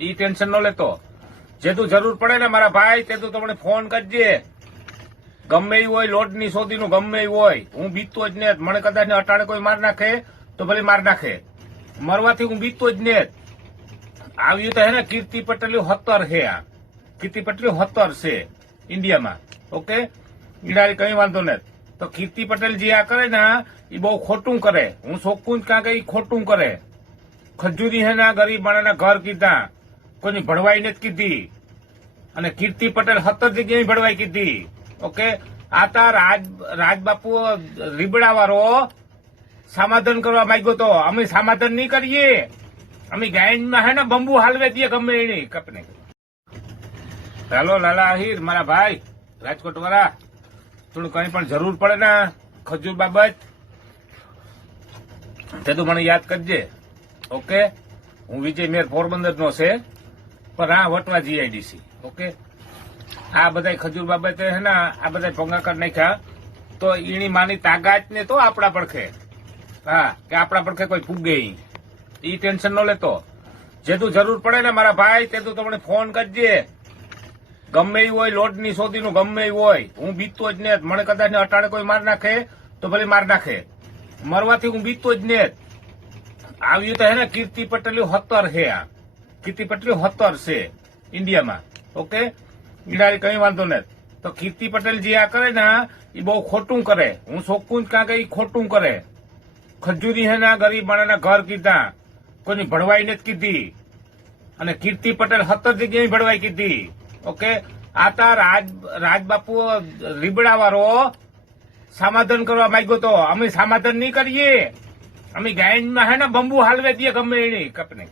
ઈ tension ન લેતો. જે તું જરૂર પડે ને મારા ભાઈ તે તું તમને ફોન કરજે. ગમે એવું હોય લોટની સોદીનું ગમે એવું હોય, હું બીતતો જ ને. મને કદાચ અટાણે કોઈ માર નાખે તો ભલે માર નાખે, મરવાથી હું બીતતો જ ને. આવ્યું તો હે ને કીર્તિ પટેલ 70 છે. આ કીર્તિ પટેલ 70 છે ઇન્ડિયામાં. ઓકે, ઈડારી કઈ વાંધો નથી. તો કીર્તિ પટેલ જે આ કરે ને એ બહુ ખોટું કરે. હું શોખું જ કાં કે ખોટું કરે. ખજૂરી હે ને ગરીબ માણસના ઘર કીધા, કોઈની ભણવાઈ નથી કીધી. અને કીર્તિ પટેલ 70 જગ્યાએ ભણવાઈ કીધી. ઓકે, આ તા રાજબાપુ રીબડા વાળો સમાધાન કરવા માંગ્યો તો. અમે સમાધાન નહીં કરીએ. અમે ગાયનમાં હે ને બંબુ હાલવે દઈએ ગમે એની કપને. ચાલો લાલા આહિર મારા ભાઈ રાજકોટ વાળા, થોડું કઈ પણ જરૂર પડે ને ખજૂર બાબત તે તું મને યાદ કરજે. ઓકે, હું વિજય મેર પોરબંદર નો છે, પણ આ વટવા જીઆઈડીસી. ઓકે, આ બધા ખજૂર બાબતે હે ને આ બધા ભોંગા કરી નાખ્યા તો એની માની તાકાત ને તો આપણા પડખે. હા, કે આપણા પડખે કોઈ ફૂગે ઈ ટેન્શન ન લેતો. જે તું જરૂર પડે ને મારા ભાઈ તે તું તમને ફોન કરજે. ગમે એવું હોય લોટની સોદીનું ગમે એવું હોય, હું બીતતો જ ને. મને કદાચ અટાણે કોઈ માર નાખે તો ભલે માર નાખે, મરવાથી હું બીતતો જ ને. આવ્યું તો હે ને કીર્તિ પટેલ 70 છે. આ કીર્તિ પટેલ 70 છે ઇન્ડિયામાં. ઓકે, ઈડારી કઈ વાંધો નથી. તો કીર્તિ પટેલ જે આ કરે ને એ બહુ ખોટું કરે. હું શોખું જ કાં કે ખોટું કરે. ખજૂરી હે ને ગરીબ માણસના ઘર કીધા, કોઈની ભણવાઈ નથી કીધી. અને કીર્તિ પટેલ 70 જગ્યાએ ભણવાઈ કીધી. ઓકે, આ તા રાજબાપુ રીબડા વાળો સમાધાન કરવા માંગ્યો તો. અમે સમાધાન નહીં કરીએ. અમે ગાયનમાં હે ને બંબુ હાલવે દઈએ ગમે એની કપને.